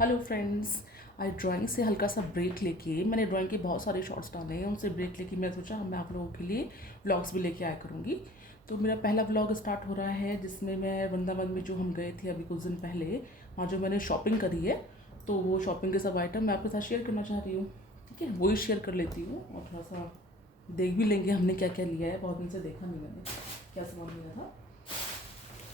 Hello friends. आज drawing से हल्का सा ब्रेक लेके मैंने ड्राइंग के बहुत सारे शॉर्ट्स डाले हैं, उनसे ब्रेक लेके मैं सोचा मैं आप लोगों के लिए व्लॉग्स भी लेके आया करूँगी। तो मेरा पहला व्लॉग स्टार्ट हो रहा है जिसमें मैं वृंदावन में जो हम गए थे अभी कुछ दिन पहले, वहाँ जो मैंने शॉपिंग करी है, तो वो शॉपिंग के सब आइटम मैं आपके साथ शेयर करना चाह रही हूँ। ठीक है, वही शेयर कर लेती हूँ और थोड़ा सा देख भी लेंगे हमने क्या क्या लिया है। बहुत दिन से देखा नहीं मैंने क्या सामान लिया था।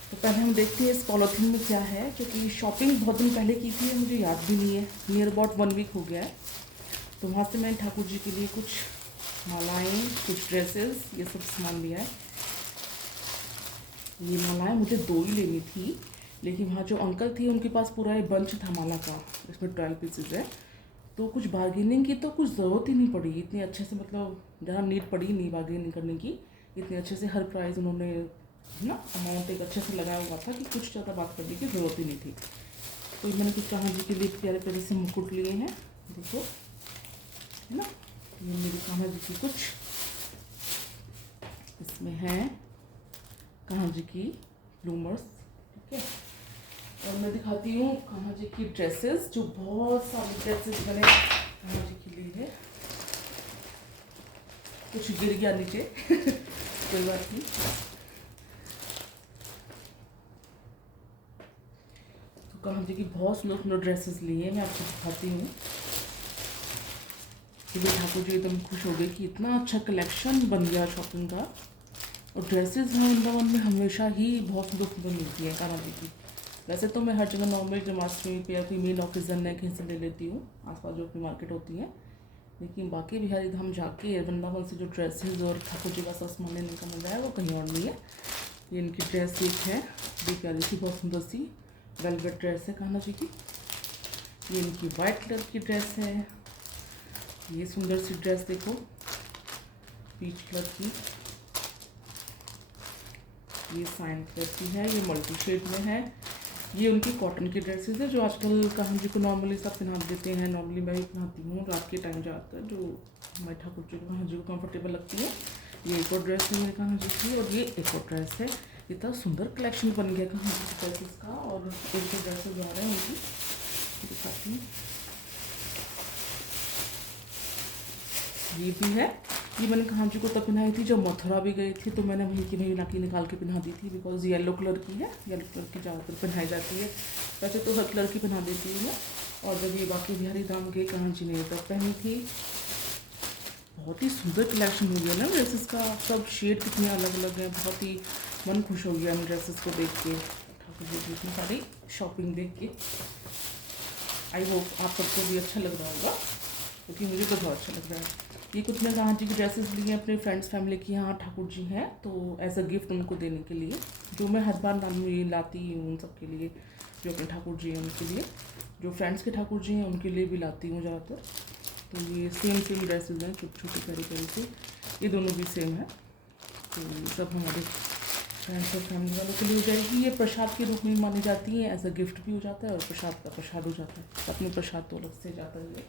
तो पहले हम देखते हैं इस पॉलीथीन में क्या है, क्योंकि शॉपिंग बहुत दिन पहले की थी, मुझे याद भी नहीं है, नियर अबाउट 1 वीक हो गया है। तो वहाँ से मैंने ठाकुर जी के लिए कुछ मालाएं, कुछ ड्रेसेस, ये सब सामान लिया है। ये मालाएं मुझे 2 ही लेनी थी, लेकिन वहाँ जो अंकल थे उनके पास पूरा एक बंच था माला का, इसमें 12 पीसेज है। तो कुछ बार्गेनिंग की तो कुछ ज़रूरत ही नहीं पड़ी, इतने अच्छे से, मतलब जहाँ नीड पड़ी नहीं बार्गेनिंग करने की, इतने अच्छे से हर प्राइस उन्होंने, है ना, अमाउंट एक अच्छे से लगाया हुआ था कि कुछ ज़्यादा बात करने की ज़रूरत ही नहीं थी। तो मैंने कुछ कान्हा जी के लिए प्यारे प्यारे से मुकुट लिए हैं, देखो, है ना। ये मेरी कान्हा जी की कुछ इसमें है, कान्हा जी की ब्लूमर्स। ठीक है, और मैं दिखाती हूँ कान्हा जी की ड्रेसेस, जो बहुत सारी ड्रेसेस मैंने कान्हा जी की ली है। कुछ गिर गया नीचे कोई बात नहीं। तो कान्हा जी की बहुत सुंदर सुंदर ड्रेसेस ली है, मैं आपको दिखाती हूँ। कि भाई ठाकुर जी एकदम खुश हो गए कि इतना अच्छा कलेक्शन बन गया शॉपिंग का। और ड्रेसेस हैं वृंदावन में हमेशा ही बहुत सुंदर सुंदर मिलती हैं कान्हा जी की। वैसे तो मैं हर जगह नॉर्मल जन्माष्टमी पे या कोई मेन ओकेजन है कहीं से ले लेती हूँ, आसपास जो अपनी मार्केट होती है। लेकिन बाकी बिहारी धाम जाके वृंदावन से जो ड्रेसेस और ठाकुर जी का सामान लेने का मजा है वो कहीं और नहीं है। ये इनकी ड्रेस एक है, ये प्यारी सी बहुत सुंदर सी वेलवेट ड्रेस है कान्हा जी की। ये इनकी वाइट कलर की ड्रेस है। ये सुंदर सी ड्रेस देखो, पीच कलर की, ये साइन कलर की है, ये मल्टी शेड में है। ये उनकी कॉटन की ड्रेसेस है जो आजकल कान्हा जी को नॉर्मली सब पहना देते हैं, नॉर्मली मैं भी पहनाती हूँ रात के टाइम ज़्यादातर, जो हमारे ठाकुर जी को, कान्हा जी को कम्फर्टेबल लगती है। ये एक और ड्रेस है मेरे कान्हा जी की, और ये एक और ड्रेस है। इतना सुंदर कलेक्शन बन गया कान्हा जी के ड्रेसेस का। और एक दो ड्रेसेस आ रहे हैं उनकी, दिखाती हूँ। ये भी है, ये मैंने कान्हा जी को तब पहनाई थी जब मथुरा भी गई थी, तो मैंने वहीं की वहीं नाकी निकाल के पहना दी थी, बिकॉज येलो कलर की है, येलो कलर की ज़्यादातर पहनाई जाती है। वैसे तो हर कलर की पहना देती हूँ मैं। और जब ये बाकी बिहारी धाम गए कान्हा जी ने तब पहनी थी। बहुत ही सुंदर कलेक्शन हो गया ना ड्रेसेस का, सब शेड कितने अलग अलग हैं, बहुत ही मन खुश हो गया इन ड्रेसेस को देख के, ठाकुर जी की इतनी सारी शॉपिंग देख के। आई होप आप सबको भी अच्छा लग रहा होगा, क्योंकि मुझे तो बहुत अच्छा लग रहा है। ये कुछ मैं कान्हा जी की ड्रेसेस ली हैं अपने फ्रेंड्स फैमिली की, यहाँ ठाकुर जी हैं तो एज अ गिफ्ट उनको देने के लिए, जो मैं हर बार लाती हूँ उन सब के लिए, जो अपने ठाकुर जी हैं उनके लिए, जो फ्रेंड्स के ठाकुर जी हैं उनके लिए भी लाती हूँ ज़्यादातर। तो ये सेम ड्रेसेस हैं, छोटी छोटी प्यारी प्यारी से, ये दोनों भी सेम है। तो ये सब हमारे फ्रेंड्स और फैमिली वालों के लिए हो जाएगी। ये प्रसाद के रूप में मानी जाती हैं, एज अ गिफ्ट भी हो जाता है और प्रसाद का प्रसाद हो जाता है, अपने प्रसाद तो अलग से जाता है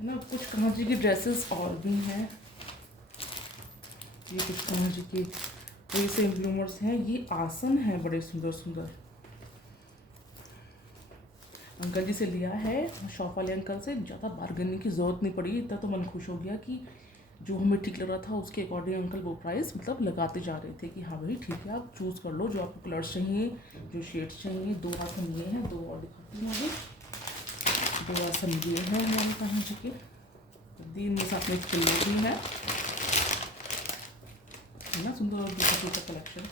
ना। कुछ कान्हा जी की ड्रेसेस और भी हैं, ये कुछ कान्हा जी के ये सेम ब्लूमर्स हैं। ये आसन हैं बड़े सुंदर सुंदर, अंकल जी से लिया है, शॉप वाले अंकल से, ज़्यादा बार्गेनिंग की ज़रूरत नहीं पड़ी। इतना तो मन खुश हो गया कि जो हमें ठीक लग रहा था उसके अकॉर्डिंग अंकल वो प्राइस मतलब लगाते जा रहे थे कि हाँ भाई ठीक है, आप चूज़ कर लो जो आपको कलर्स चाहिए, जो शेड्स चाहिए। 2 आसन लिए हैं, 2 और दिखाती हूँ अभी। 2 आसन लिए हैं हमारे कान्हा जी के, दिन में साथ में एक पिल्लो भी है ना, सुंदर और beautiful का कलेक्शन।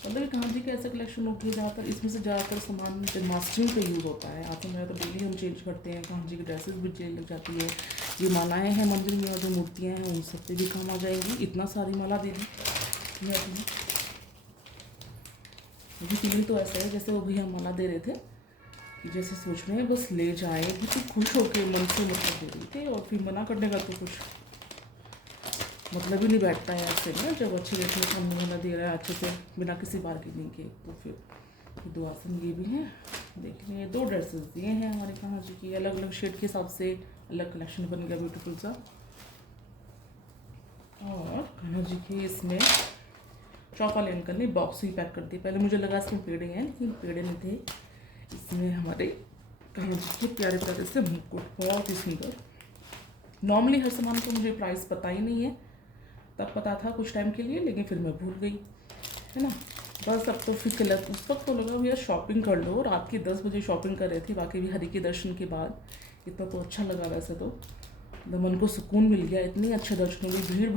मतलब कान्हा जी के ऐसा कलेक्शन होती है ज़्यादातर, इसमें से ज़्यादातर सामान जन्माष्टमी पे यूज़ होता है। आते मेरा तो डेली हम चेंज करते हैं, कान्हा जी की ड्रेसेस भी चेंज लग जाती है। ये मालाएँ हैं मंदिर में और जो मूर्तियाँ हैं उन सब पे भी काम आ जाएगी। इतना सारी माला दे दी मैं अपनी, मुझे फीलिंग तो ऐसा है जैसे वो भैया माला दे रहे थे कि जैसे सोच रहे हैं बस ले जाए, बिल्कुल खुश होकर मन से मतलब दे रही थे। और फिर मना करने का तो कुछ मतलब ही नहीं बैठता है ऐसे ना, जब अच्छे रेट में सामने वाला दे रहा है अच्छे से बिना किसी बार्गेनिंग के। तो फिर ये 2 आसन ये भी हैं, देख रहे हैं। 2 ड्रेसेस दिए हैं हमारे कान्हा जी की, अलग अलग शेड के हिसाब से अलग कलेक्शन बन गया ब्यूटीफुल सा। और कान्हा जी के इसमें शॉप वाले अंकल ने बॉक्स ही पैक कर दिए। पहले मुझे लगा इसमें पेड़े हैं, लेकिन पेड़े नहीं थे। इसमें हमारे कान्हा जी के प्यारे प्यारे से मुकुट, बहुत ही सुंदर। नॉर्मली हर सामान को मुझे प्राइस पता ही नहीं है, तब पता था कुछ टाइम के लिए, लेकिन फिर मैं भूल गई, है ना। बस अब तो फिर कलर उस वक्त तो लगा भैया शॉपिंग कर लो। रात के 10 बजे शॉपिंग कर रहे थे, बाकी भी हरि के दर्शन के बाद। इतना तो अच्छा लगा, वैसे तो मन को सुकून मिल गया। इतने अच्छे दर्शन हुए, भीड़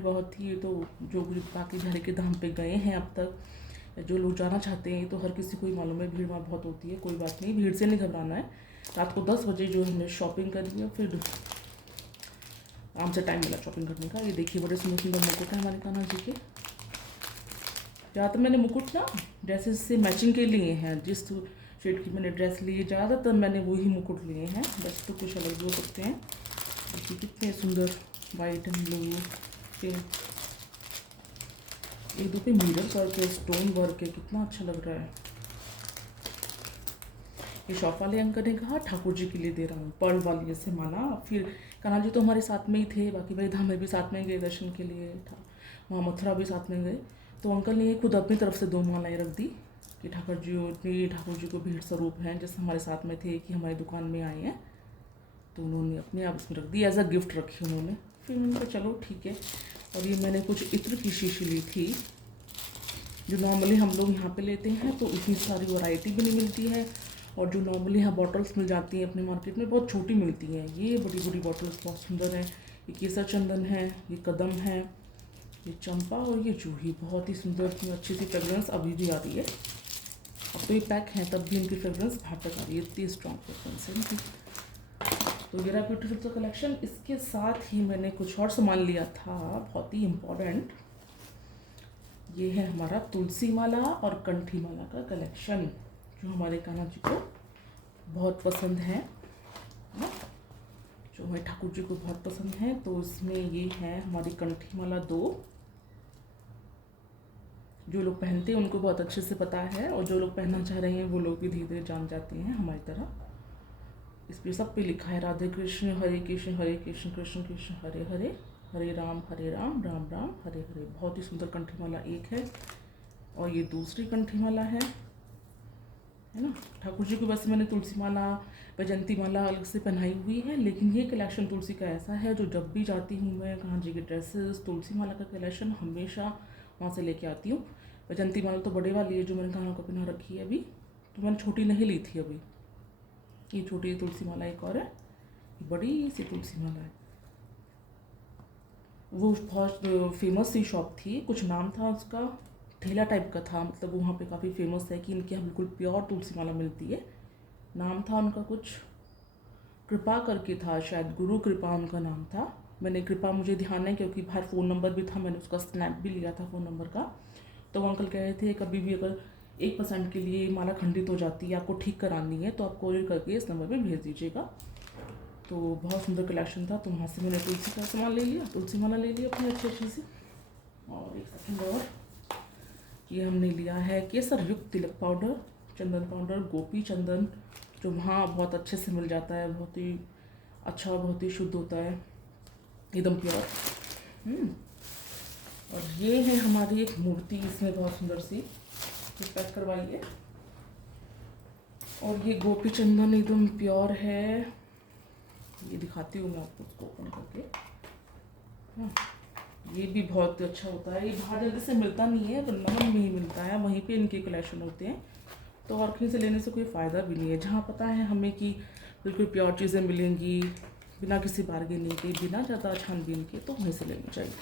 बहुत थी। तो जो बाकी हरि के धाम पे गए हैं अब तक, जो लोग जाना चाहते हैं, तो हर किसी को ही मालूम है भीड़ वहाँ बहुत होती है। कोई बात नहीं, भीड़ से नहीं घबराना है। रात को 10 बजे जो हमने शॉपिंग करी है, फिर आराम से टाइम मिला शॉपिंग करने का। ये देखिए बड़े सुंदर सुंदर मुकुट है हमारे कान्हा जी के। ज़्यादातर मैंने मुकुट ना ड्रेसेस से मैचिंग के लिए हैं। जिस शेड की मैंने ड्रेस ली है, ज़्यादातर मैंने वही मुकुट लिए हैं। बस तो कुछ अलग भी हो सकते हैं। देखिए कितने सुंदर वाइट एंड ब्लू के, एक दो पे मिरर वर्क है, स्टोन वर्क है, कितना अच्छा लग रहा है। ये शॉप वाले अंकल ने कहा ठाकुर जी के लिए दे रहा हूँ, पर्ल वाली ऐसे माला। फिर कान्हा जी तो हमारे साथ में ही थे, बाकी भाई धाम में भी साथ में गए दर्शन के लिए, वहाँ मथुरा भी साथ में गए। तो अंकल ने खुद अपनी तरफ से 2 मालाएँ रख दी कि ठाकुर जी को भेंट स्वरूप हैं, जैसे हमारे साथ में थे कि हमारी दुकान में आए हैं, तो उन्होंने अपने आप इसमें रख दी, एज अ गिफ्ट रखी उन्होंने। फिर मैंने कहा चलो ठीक है। और ये मैंने कुछ इत्र की शीशी ली थी, जो नॉर्मली हम लोग यहाँ पे लेते हैं तो इतनी सारी वैरायटी भी नहीं मिलती है। और जो नॉर्मली यहाँ बॉटल्स मिल जाती हैं अपने मार्केट में, बहुत छोटी मिलती हैं। ये बड़ी बड़ी बॉटल्स बहुत सुंदर हैं। ये केसर चंदन है, ये कदम है, ये चंपा और ये जूही, बहुत ही सुंदर अच्छी सी फ्रेगरेंस अभी भी आ रही है। अब तो ये पैक हैं तब भी इनकी फ्रेगरेंस बाहर तक आ रही है, इतनी स्ट्रॉन्ग फ्रेगरेंस है इनकी। तो ये रहा ब्यूटीफुल सा कलेक्शन। इसके साथ ही मैंने कुछ और सामान लिया था, बहुत ही इम्पोर्टेंट। ये है हमारा तुलसी माला और कंठी माला का कलेक्शन, जो हमारे कान्हा जी को बहुत पसंद है ना, जो हमारे ठाकुर जी को बहुत पसंद है। तो इसमें ये है हमारी कंठी माला 2। जो लोग पहनते हैं उनको बहुत अच्छे से पता है, और जो लोग पहनना चाह रहे हैं वो लोग भी धीरे धीरे जान जाते हैं हमारी तरह। इस पर सब पे लिखा है राधे कृष्ण हरे कृष्ण कृष्ण कृष्ण हरे हरे, हरे राम राम राम हरे हरे। बहुत ही सुंदर कंठी माला एक है, और ये दूसरी कंठी माला है ना। ठाकुर जी को वैसे मैंने तुलसी माला, वैजंती माला अलग से पहनाई हुई है, लेकिन ये कलेक्शन तुलसी का ऐसा है जो जब भी जाती हूँ मैं कान्हा जी के ड्रेसेस, तुलसी माला का कलेक्शन हमेशा वहाँ से लेके आती हूँ। वैजंती माला तो बड़े वाली है जो मैंने कान्हा को पहना रखी है अभी, तो मैंने छोटी नहीं ली थी अभी। ये छोटी तुलसी माला एक और है, ये बड़ी सी तुलसी माला है। वो बहुत फेमस सी शॉप थी, कुछ नाम था उसका, ठेला टाइप का था, मतलब वहाँ पे काफ़ी फेमस है कि इनके यहाँ बिल्कुल प्योर तुलसी माला मिलती है। नाम था उनका कुछ कृपा करके था, शायद गुरु कृपा उनका नाम था। मैंने कृपा मुझे ध्यान है क्योंकि बाहर फ़ोन नंबर भी था, मैंने उसका स्नैप भी लिया था फ़ोन नंबर का। तो वो अंकल कह रहे थे कभी भी अगर 1% के लिए माला खंडित हो जाती है, आपको ठीक करानी है, तो आप कोरियर करके इस नंबर पर भेज दीजिएगा। तो बहुत सुंदर कलेक्शन था, तो वहाँ से मैंने तुलसी का सामान ले लिया, तुलसी माला ले लिया अपनी अच्छी सी। और एक सेकेंड और, ये हमने लिया है केसर युक्त तिलक पाउडर, चंदन पाउडर, गोपी चंदन, जो वहाँ बहुत अच्छे से मिल जाता है, बहुत ही अच्छा, बहुत ही शुद्ध होता है, एकदम प्योर। और ये है हमारी एक मूर्ति, इसमें बहुत सुंदर सी, ये पैक करवाइए। और ये गोपी चंदन एकदम प्योर है, ये दिखाती हूँ मैं आपको उसको ओपन करके। हाँ, ये भी बहुत अच्छा होता है। ये बाहर जल्दी से मिलता नहीं है, वृंदावन में ही मिलता है, वहीं पे इनके कलेक्शन होते हैं। तो और कहीं से लेने से कोई फ़ायदा भी नहीं है। जहाँ पता है हमें कि बिल्कुल प्योर चीज़ें मिलेंगी, बिना किसी बार्गेनिंग के, बिना ज़्यादा छानबीन के, तो वहीं से लेनी चाहिए।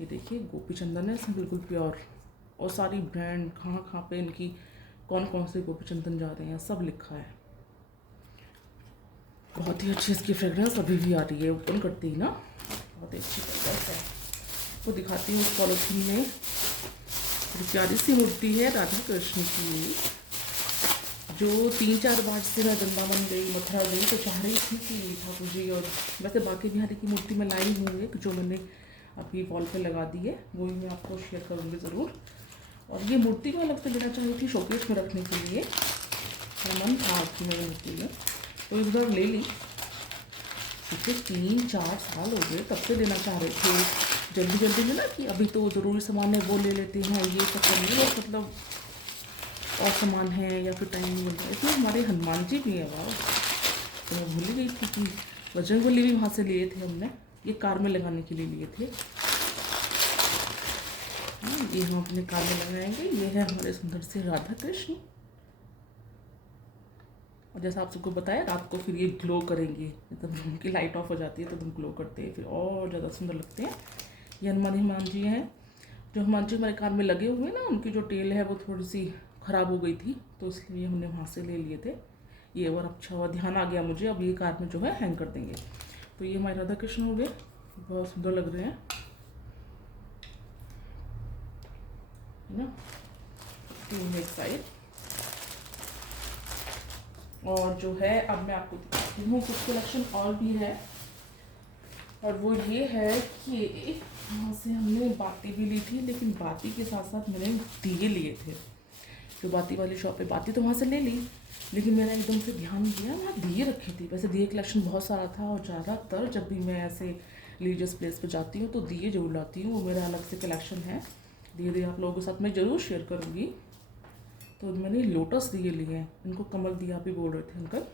ये देखिए गोपी चंदन है, इसमें बिल्कुल प्योर, और सारी ब्रांड कहाँ कहाँ पे इनकी कौन कौन से गोपी चंदन जा रहे हैं सब लिखा है। बहुत ही अच्छी इसकी फ्रेगरेंस अभी भी आ रही है, ओपन करती ही ना, बहुत अच्छी फ्रेगरेंस है। तो दिखाती हूँ उस पॉलिथीन में, प्यारी सी मूर्ति है राधा कृष्ण की, जो 3-4 बार से मैं वृंदावन गई, मथुरा गई, तो चाह रही थी कि ठाकुर जी, और वैसे बाकी बिहारी की मूर्ति मैं लाई हूँ एक, जो मैंने अभी वॉल पे लगा दी है, वो ही मैं आपको शेयर करूँगी ज़रूर। और ये मूर्ति मैं अलग से लेना चाह रही थी शोकेस में रखने के लिए, मेरा मन था कि मेरी मूर्ति में, तो इस बार ले ली। पिछले 3-4 साल हो गए तब से लेना चाह रहे थे, जल्दी जल्दी में ना कि अभी तो ज़रूरी सामान है वो ले लेते हैं, ये सब करने में मतलब और सामान है या फिर टाइम नहीं मिल रहा है। इसमें हमारे हनुमान जी भी है। वाह, तो मैं भूल ही गई थी कि बजरंगबली भी वहाँ से लिए थे हमने, ये कार में लगाने के लिए लिए थे। ये हम अपने कार में लगाएंगे। ये है हमारे सुंदर से राधा कृष्ण, और जैसा आप सबको बताया रात को फिर ये ग्लो करेंगे, मतलब रूम की लाइट ऑफ हो जाती है तो हम ग्लो करते हैं, फिर और ज़्यादा सुंदर लगते हैं। ये हनुमान जी हैं। जो हनुमान जी हमारे कार में लगे हुए हैं ना, उनकी जो टेल है वो थोड़ी सी ख़राब हो गई थी, तो इसलिए हमने वहाँ से ले लिए थे ये। और अच्छा हुआ, ध्यान आ गया मुझे, अब ये कार में जो है हैंग कर देंगे। तो ये हमारे राधा कृष्ण हो गए, बहुत सुंदर लग रहे हैं, है ना। तीन एक साइड। और जो है अब मैं आपको दिखाती हूँ कुछ कलेक्शन और भी है, और वो ये है कि वहाँ से हमने बाती भी ली थी, लेकिन बाती के साथ साथ मैंने दिए लिए थे। जो बाती वाली शॉप पे, बाती तो वहाँ से ले ली, लेकिन मैंने एकदम से ध्यान दिया वहाँ दिए रखे थे। वैसे दिए कलेक्शन बहुत सारा था, और ज़्यादातर जब भी मैं ऐसे रिलीजियस प्लेस पे जाती हूँ तो दिए जरूर लाती हूँ, वो मेरा अलग से कलेक्शन है। दिए आप लोगों के साथ मैं ज़रूर शेयर करूँगी। तो मैंने लोटस दिए लिए हैं, इनको कमल दिया भी बोल रहे थे अंकल।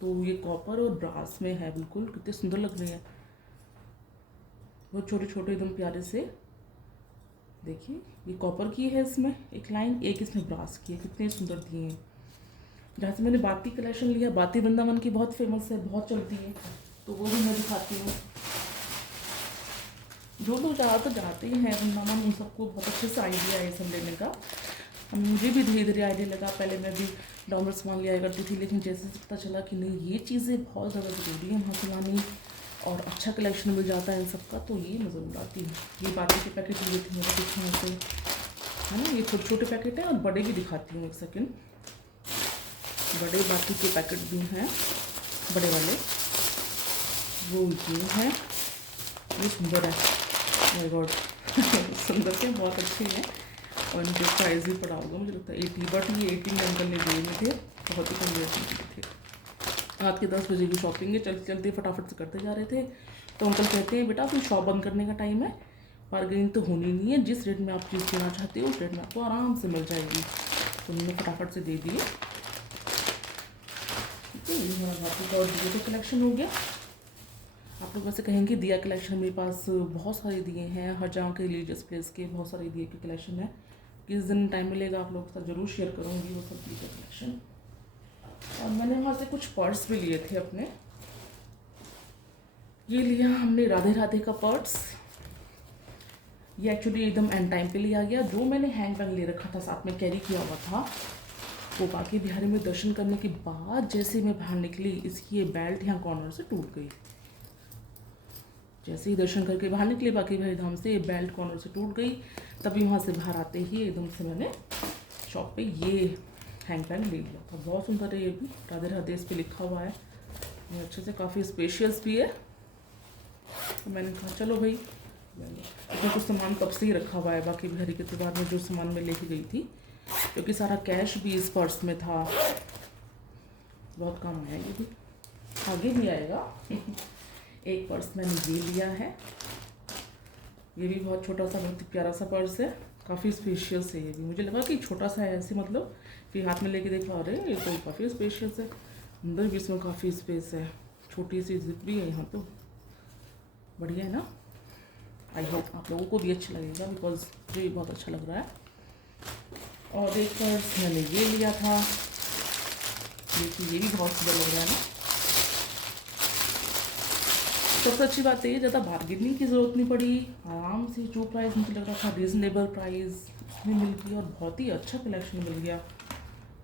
तो ये कॉपर और ब्रास में है, बिल्कुल कितने सुंदर लग रहे हैं, बहुत छोटे छोटे एकदम प्यारे से। देखिए ये कॉपर की है, इसमें एक लाइन, एक इसमें ब्रास की है, कितने सुंदर दिए हैं। जहाँ से मैंने बाती कलेक्शन लिया, बाती वृंदावन की बहुत फेमस है, बहुत चलती है, तो वो भी मैं दिखाती हूँ। जो लोग ज़्यादातर जाते ही हैं वृंदावन, उन सबको बहुत अच्छे से आइडिया है ये सब लेने का। मुझे भी धीरे धीरे आइडिया लगा, पहले मैं भी डॉलर सामान लिया करती थी, लेकिन जैसे पता चला कि नहीं ये चीज़ें बहुत ज़्यादा ज़रूरी है वहाँ से लानी, और अच्छा कलेक्शन मिल जाता है इन सब का, तो ये मैं ज़रूर आती हूँ। ये बाटी के पैकेट लिए थे मेरे दिखने से, है ना। ये छोटे छोटे पैकेट हैं, और बड़े भी दिखाती हूँ, एक सेकेंड। बड़े बाटी के पैकेट भी हैं, बड़े वाले, वो ये हैं, ये सुंदर है, माय गॉड सुंदर से बहुत अच्छे हैं, और इनके प्राइस भी पड़ा होगा मुझे लगता है 80, बट ये 18 अंकल ने दिए हुए थे, बहुत ही कम रेट में दिए थे। रात के 10 बजे की शॉपिंग है, चलते चलते फटाफट से करते जा रहे थे, तो अंकल कहते हैं बेटा अपनी शॉप बंद करने का टाइम है, बार्गेनिंग तो होनी नहीं है, जिस रेट में आप चीज़ देना चाहते हो उस रेट में आपको आराम से मिल जाएगी। तो उन्होंने फटाफट से दे दिए। ठीक है, ये हमारा बाकी का और दिए का कलेक्शन हो गया। आप लोग वैसे कहेंगे दिया कलेक्शन मेरे पास बहुत सारे दिए हैं, हर जगह के रिलीजियस प्लेस के बहुत सारे दिए के कलेक्शन है। किस दिन टाइम मिलेगा आप लोगों के साथ ज़रूर शेयर करूँगी वो सब दिए का कलेक्शन। और मैंने वहाँ से कुछ पर्स भी लिए थे अपने। ये लिया हमने राधे राधे का पर्स, ये एक्चुअली एकदम एंड टाइम पे लिया गया। जो मैंने हैंड बैग ले रखा था साथ में कैरी किया हुआ था, वो बाकी बिहारी में दर्शन करने के बाद जैसे मैं बाहर निकली, इसकी ये बेल्ट यहाँ कॉर्नर से टूट गई। जैसे ही दर्शन करके बाहर निकले बाकी बिहारी धाम से, ये बेल्ट कॉर्नर से टूट गई। तभी वहाँ से बाहर आते ही एकदम से मैंने शॉप पे ये हैंड बैग ले लिया था। बहुत सुंदर है ये भी, राधे राधे इस पर लिखा हुआ है, ये अच्छे से, काफ़ी स्पेशियस भी है। तो मैंने कहा चलो भाई, इसमें कुछ सामान कब से ही रखा हुआ है, बाकी बिहारी के त्योहार में जो सामान मैं लेके गई थी, क्योंकि सारा कैश भी इस पर्स में था। बहुत काम आया ये भी, आगे भी आएगा। एक पर्स मैंने ये लिया है, ये भी बहुत छोटा सा, बहुत प्यारा सा पर्स है, काफ़ी स्पेशियस है ये भी। मुझे लगा कि छोटा सा है ऐसे, मतलब फिर हाथ में लेके देखा, अरे ये तो काफ़ी स्पेशियस है, अंदर भी इसमें काफ़ी स्पेस है, छोटी सी जिप भी है यहाँ, तो बढ़िया है ना। आई होप आप लोगों को भी अच्छा लगेगा, बिकॉज मुझे भी बहुत अच्छा लग रहा है। और एक पर्स मैंने ये लिया था, देखिए ये भी बहुत सुंदर लग रहा है ना। सबसे अच्छी बात है, ज़्यादा बार्गेनिंग की ज़रूरत नहीं पड़ी, आराम से जो प्राइस मुझे लग रहा था रीज़नेबल प्राइस उसमें मिल गई, और बहुत ही अच्छा कलेक्शन मिल गया।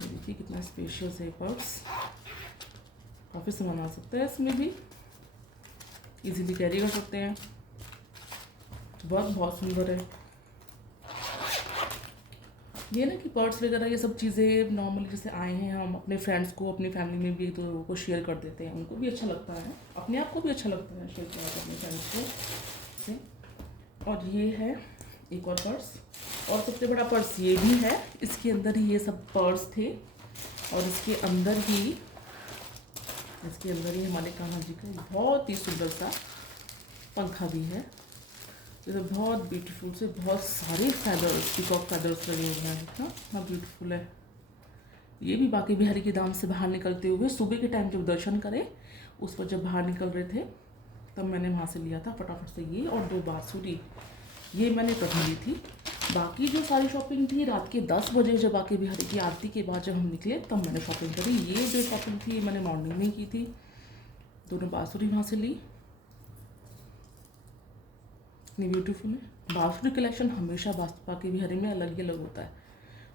देखिए कितना स्पेशियस है पर्स, काफ़ी सामान आ सकता है इसमें भी, इजीली कैरी कर सकते हैं, बहुत सुंदर है। ये ना कि पर्स वगैरह ये सब चीज़ें नॉर्मली जैसे आए हैं, हम अपने फ्रेंड्स को, अपनी फैमिली में भी तो को शेयर कर देते हैं, उनको भी अच्छा लगता है, अपने आप को भी अच्छा लगता है शेयर किया अपने फ्रेंड्स को से। और ये है एक और पर्स, और सबसे बड़ा पर्स ये भी है, इसके अंदर ही ये सब पर्स थे, और इसके अंदर ही हमारे कान्हा जी का बहुत ही सुंदर सा पंखा भी है, ये तो बहुत ब्यूटीफुल से बहुत सारे फेदर्स, पीकॉक फेदर्स लगे हुए हैं, देखना कितना ब्यूटीफुल है। ये भी बाकी बिहारी के धाम से बाहर निकलते हुए सुबह के टाइम जब दर्शन करें, उस पर जब बाहर निकल रहे थे तब मैंने वहाँ से लिया था फटाफट से ये, और 2 बांसुरी ये मैंने तब ली थी। बाकी जो सारी शॉपिंग थी रात के 10 बजे जब बाकी बिहारी की आरती के बाद जब हम निकले तब मैंने शॉपिंग करी। ये जो शॉपिंग थी मैंने मॉर्निंग में की थी। दोनों बांसुरी वहाँ से ली, इतनी ब्यूटीफुल है। बांसुरी कलेक्शन हमेशा बाकी बिहारी में अलग ही अलग होता है।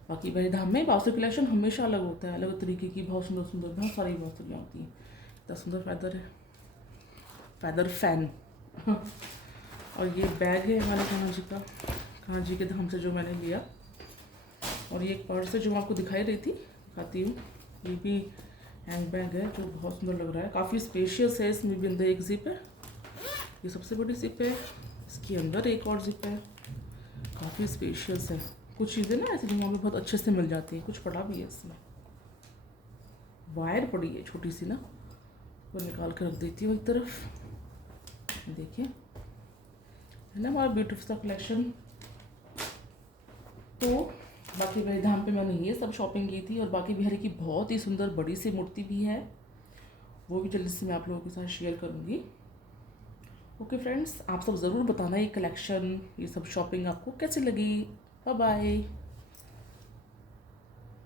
बाकी बिहारी धाम में बांसुरी कलेक्शन हमेशा अलग होता है, अलग तरीके की बहुत सुंदर सुंदर बहुत सारी बांसुरियाँ होती हैं। इतना सुंदर फैदर है, फैदर फैन। और ये बैग है हमारे कान्हा जी का, कान्हा जी के धाम से जो मैंने लिया। और ये एक पर्स है जो मैं आपको दिखाई रही थी, दिखाती हूँ। ये भी हैंड बैग है जो बहुत सुंदर लग रहा है, काफ़ी स्पेशियस है। इसमें भी अंदर एक जिप है, ये सबसे बड़ी जिप है, इसके अंदर एक और जिप है, काफ़ी स्पेशियस है। कुछ चीज़ें ना ऐसी जगहों में बहुत अच्छे से मिल जाती है। कुछ पड़ा भी है इसमें, वायर पड़ी है छोटी सी ना, वो निकाल कर रख देती हूँ एक तरफ। देखिए है ना हमारा ब्यूटीफुल सा कलेक्शन। तो बाकी बिहारी धाम पे मैंने ये सब शॉपिंग की थी। और बाकी बिहारी की बहुत ही सुंदर बड़ी सी मूर्ति भी है, वो भी जल्दी से मैं आप लोगों के साथ शेयर करूँगी। ओके फ्रेंड्स, आप सब ज़रूर बताना ये कलेक्शन, ये सब शॉपिंग आपको कैसी लगी। Bye bye.